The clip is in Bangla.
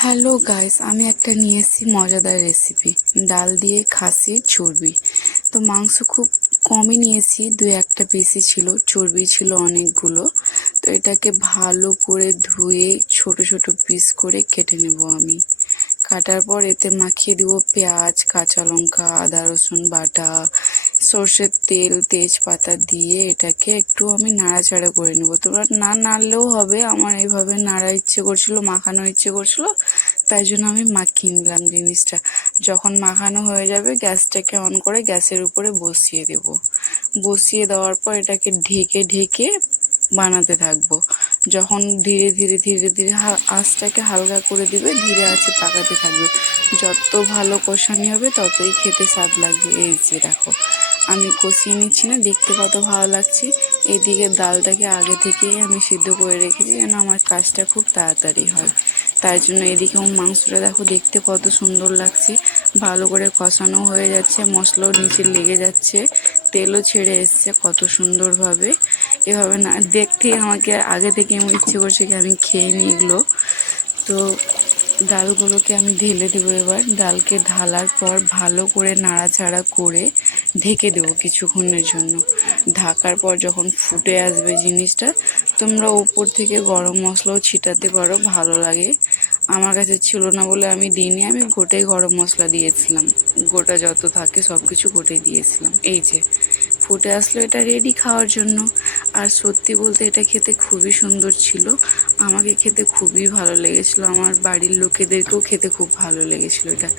হ্যালো গাইস, আমি একটা নিয়ে এসেছি মজাদার রেসিপি। ডাল দিয়ে খাসির চর্বি। তো মাংস খুব কমই নিয়েছি, দুই একটা পিসই ছিল, চর্বি ছিল অনেকগুলো। তো এটাকে ভালো করে ধুয়ে ছোট ছোট পিস করে কেটে নেব আমি। কাটার পর এতে মাখিয়ে দিব পেঁয়াজ, কাঁচা লঙ্কা, আদা রসুন বাটা, সর্ষের তেল, তেজপাতা দিয়ে এটাকে একটু আমি নাড়াচাড়া করে নেব। তোমরা না নাড়লেও হবে, আমার এইভাবে নাড়া ইচ্ছে করছিল, মাখানো ইচ্ছে করছিল, তাই জন্য আমি মাখিয়ে নিলাম জিনিসটা। যখন মাখানো হয়ে যাবে গ্যাসটাকে অন করে গ্যাসের উপরে বসিয়ে দেব। বসিয়ে দেওয়ার পর এটাকে ঢেকে ঢেকে বানাতে থাকবো। যখন ধীরে ধীরে ধীরে ধীরে আঁচটাকে হালকা করে দিবে, ধীরে আঁচে পাকাতে থাকবে। যত ভালো কষানি হবে ততই খেতে স্বাদ লাগবে। এই যে দেখো, আমি কষিয়ে নিচ্ছি না, দেখতে কত ভালো লাগছে। এদিকে ডালটাকে আগে থেকেই আমি সিদ্ধ করে রেখেছি যেন আমার কাজটা খুব তাড়াতাড়ি হয়। তাই জন্য এদিকে মাংসটা দেখো দেখতে কত সুন্দর লাগছে, ভালো করে কষানো হয়ে যাচ্ছে, মশলাও নিচে লেগে যাচ্ছে, তেলও ছেড়ে এসছে কত সুন্দরভাবে। এভাবে না দেখতেই আমাকে আগে থেকে আমার ইচ্ছে করছে কি আমি খেয়ে নিই এগুলো। তো ডালগুলোকে আমি ঢেলে দেবো। এবার ডালকে ঢালার পর ভালো করে নাড়াচাড়া করে ঢেকে দেবো কিছুক্ষণের জন্য। ঢাকার পর যখন ফুটে আসবে জিনিসটা, তোমরা উপর থেকে গরম মশলাও ছিটাতে পারো, ভালো লাগে। আমার কাছে ছিল না বলে আমি দিইনি, আমি গোটাই গরম মশলা দিয়েছিলাম, গোটা যত থাকে সব কিছু গোটাই দিয়েছিলাম। এই যে ফুটে আসলো, এটা রেডি খাওয়ার জন্য। আর সত্যি বলতে এটা খেতে খুবই সুন্দর ছিল, আমাকে খেতে খুবই ভালো লেগেছিলো, আমার বাড়ির লোকেদেরকেও খেতে খুব ভালো লেগেছিলো এটা।